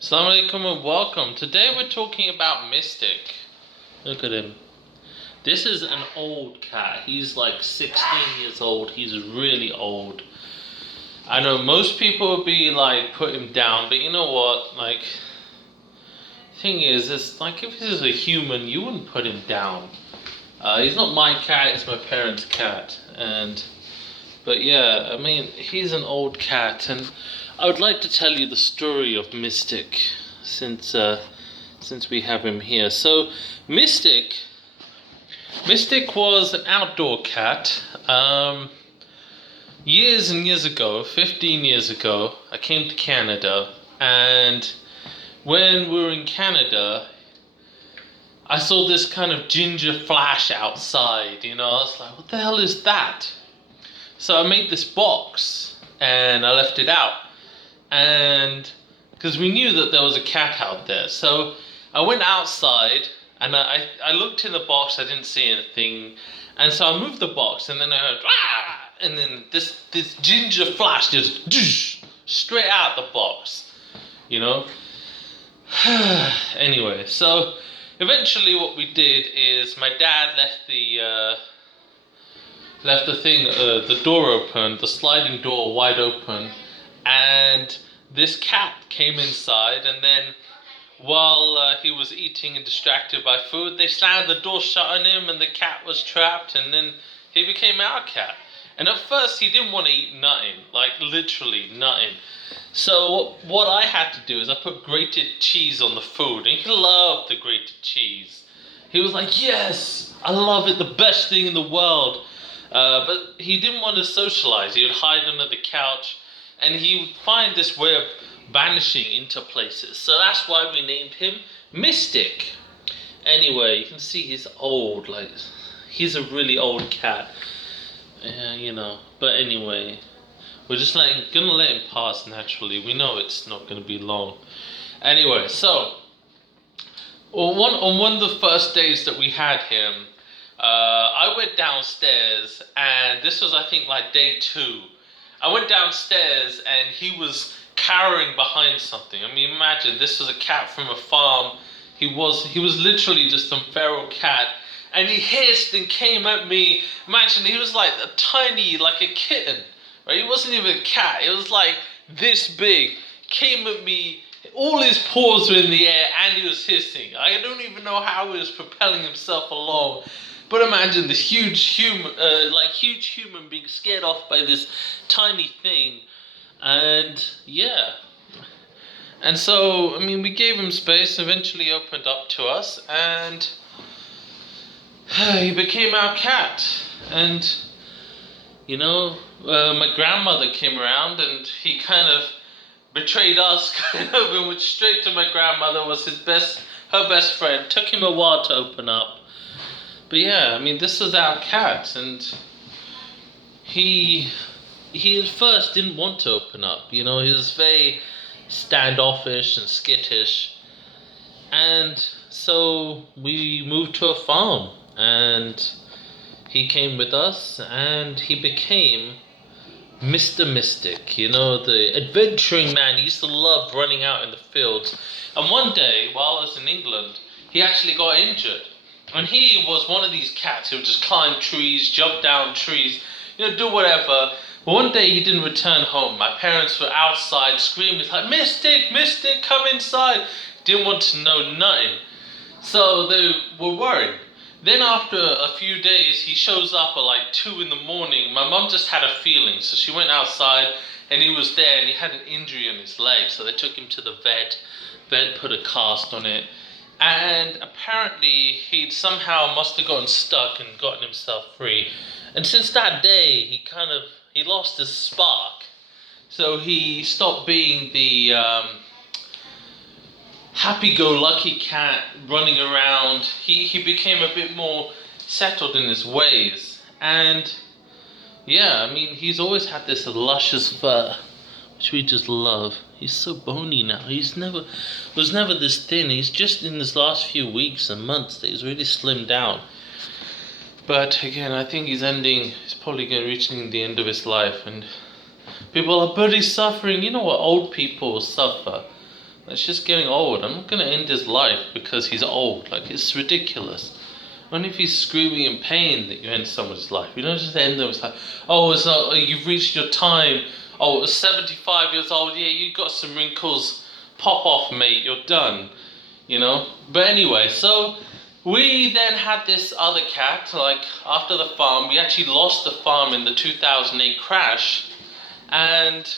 Assalamu alaikum and welcome. Today we're talking about Mystic. Look at him. This is an old cat. He's like 16 years old. He's really old. I know most people would be like, put him down, but you know what? Like, thing is, it's like if this is a human, you wouldn't put him down. He's not my cat, it's my parents' cat. But yeah, I mean, he's an old cat, and I would like to tell you the story of Mystic, since we have him here. So, Mystic was an outdoor cat. Years and years ago, 15 years ago, I came to Canada, and when we were in Canada, I saw this kind of ginger flash outside. I was like, what the hell is that? So I made this box and I left it out, and because we knew that there was a cat out there, so I went outside and I looked in the box. I didn't see anything, and so I moved the box, and then I heard ah! And then this ginger flash just straight out the box, Anyway, so eventually what we did is my dad left the door open, the sliding door wide open, and this cat came inside, and then while he was eating and distracted by food, they slammed the door shut on him, and the cat was trapped, and then he became our cat. And at first he didn't want to eat nothing, like literally nothing. So what I had to do is I put grated cheese on the food, and he loved the grated cheese. He was like, yes, I love it, the best thing in the world. But he didn't want to socialize. He would hide under the couch, and he would find this way of vanishing into places. So that's why we named him Mystic. Anyway, you can see he's old. Like, he's a really old cat. But anyway, we're just gonna let him pass naturally. We know it's not gonna be long. Anyway, so on one of the first days that we had him, I went downstairs, and this was, I think, like day 2. I went downstairs, and he was cowering behind something. I mean, imagine, this was a cat from a farm. He was literally just some feral cat, and he hissed and came at me. Imagine, he was like a tiny, like a kitten, right? He wasn't even a cat. It was like this big. Came at me. All his paws were in the air, and he was hissing. I don't even know how he was propelling himself along. But imagine this huge human being scared off by this tiny thing. And yeah. And so, I mean, we gave him space, eventually opened up to us, and he became our cat. And, my grandmother came around, and he kind of betrayed us, and went straight to my grandmother, was her best friend. Took him a while to open up. But yeah, I mean, this was our cat, and he at first didn't want to open up. He was very standoffish and skittish. And so we moved to a farm, and he came with us, and he became Mr. Mystic, the adventuring man. He used to love running out in the fields. And one day, while I was in England, he actually got injured. And he was one of these cats who would just climb trees, jump down trees, do whatever. But one day he didn't return home. My parents were outside screaming, like, Mystic, Mystic, come inside. Didn't want to know nothing. So they were worried. Then after a few days, he shows up at like 2 in the morning. My mum just had a feeling, so she went outside, and he was there, and he had an injury on his leg. So they took him to the vet. Vet put a cast on it. And apparently he'd somehow must have gotten stuck and gotten himself free. And since that day, he lost his spark. So he stopped being the happy-go-lucky cat running around. He became a bit more settled in his ways. And yeah, I mean, he's always had this luscious fur, which we just love. He's so bony now. Was never this thin. He's just in this last few weeks and months that he's really slimmed down. But again, I think he's probably reaching the end of his life, and people are, but he's suffering. You know what old people suffer. It's just getting old. I'm not gonna end his life because he's old. Like, it's ridiculous. Only if he's screaming in pain that you end someone's life. You don't just end them. It's like, oh, it's not. You've reached your time. Oh, 75 years old. Yeah, you got some wrinkles. Pop off, mate. You're done. You know. But anyway, so we then had this other cat. Like, after the farm, we actually lost the farm in the 2008 crash, and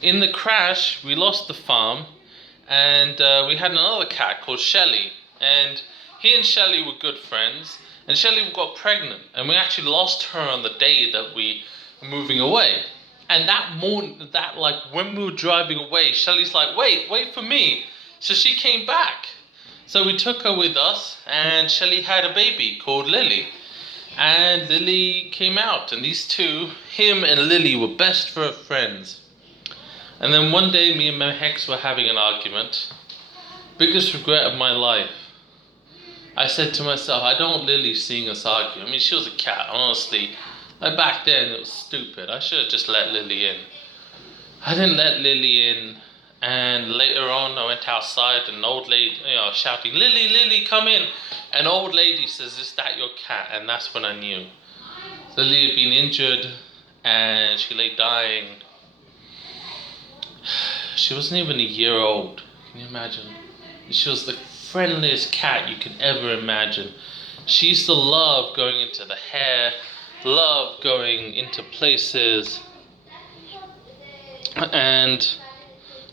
in the crash, we lost the farm, and we had another cat called Shelly, and he and Shelly were good friends, and Shelly got pregnant, and we actually lost her on the day that we were moving away. And that morning, when we were driving away, Shelly's like, wait for me. So she came back. So we took her with us, and Shelly had a baby called Lily. And Lily came out, and these two, him and Lily, were best friends. And then one day, me and my ex were having an argument. Biggest regret of my life. I said to myself, I don't want Lily seeing us argue. I mean, she was a cat, honestly. Like, back then, it was stupid. I should have just let Lily in. I didn't let Lily in. And later on, I went outside, and an old lady, shouting, Lily, Lily, come in. An old lady says, is that your cat? And that's when I knew. Lily had been injured, and she lay dying. She wasn't even a year old. Can you imagine? She was the friendliest cat you could ever imagine. She used to love going into the hair, love going into places, and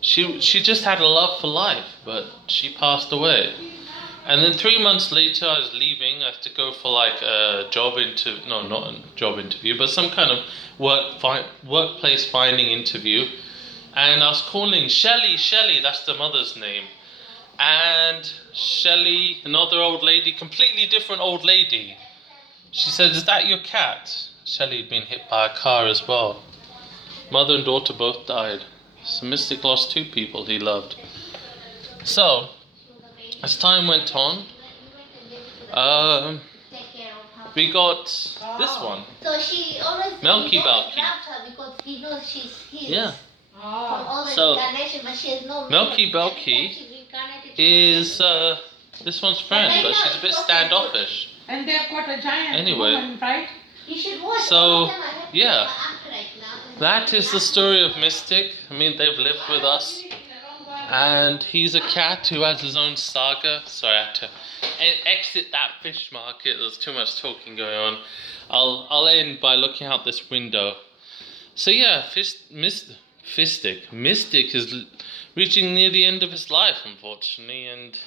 she just had a love for life, but she passed away. And then 3 months later, I was leaving. I had to go for like a job interview. No, not a job interview, but some kind of workplace finding interview. And I was calling Shelly, that's the mother's name. And Shelly, another old lady, completely different old lady. She said, is that your cat? Shelly had been hit by a car as well. Mother and daughter both died. So Mystic lost 2 people he loved. So, as time went on, we got this one. So she always Melky grabs her because he knows she's his. Yeah. From all the So, incarnation, but she has no Melky memory. Belky is this one's friend, but she's a bit standoffish. And they've got a giant Anyway. woman, right? You should watch So, all of them. I have to yeah. act right now. That is the story of Mystic. I mean, they've lived with us. And he's a cat who has his own saga. Sorry, I had to exit that fish market. There's too much talking going on. I'll end by looking out this window. So yeah, Mystic is reaching near the end of his life, unfortunately, and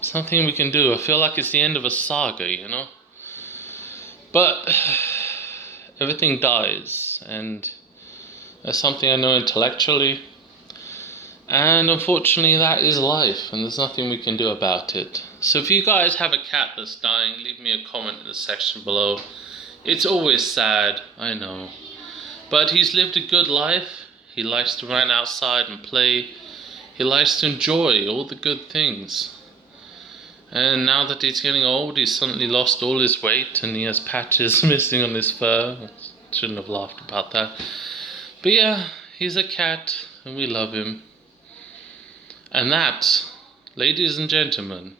something we can do. I feel like it's the end of a saga, you know? But everything dies, and that's something I know intellectually. And unfortunately, that is life, and there's nothing we can do about it. So if you guys have a cat that's dying, leave me a comment in the section below. It's always sad, I know. But he's lived a good life. He likes to run outside and play. He likes to enjoy all the good things. And now that he's getting old, he's suddenly lost all his weight, and he has patches missing on his fur. Shouldn't have laughed about that. But yeah, he's a cat, and we love him. And that, ladies and gentlemen,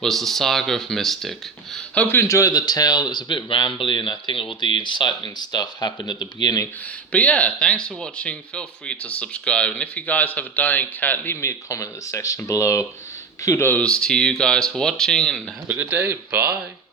was the saga of Mystic. Hope you enjoyed the tale. It's a bit rambly, and I think all the inciting stuff happened at the beginning. But yeah, thanks for watching. Feel free to subscribe. And if you guys have a dying cat, leave me a comment in the section below. Kudos to you guys for watching, and have a good day. Bye.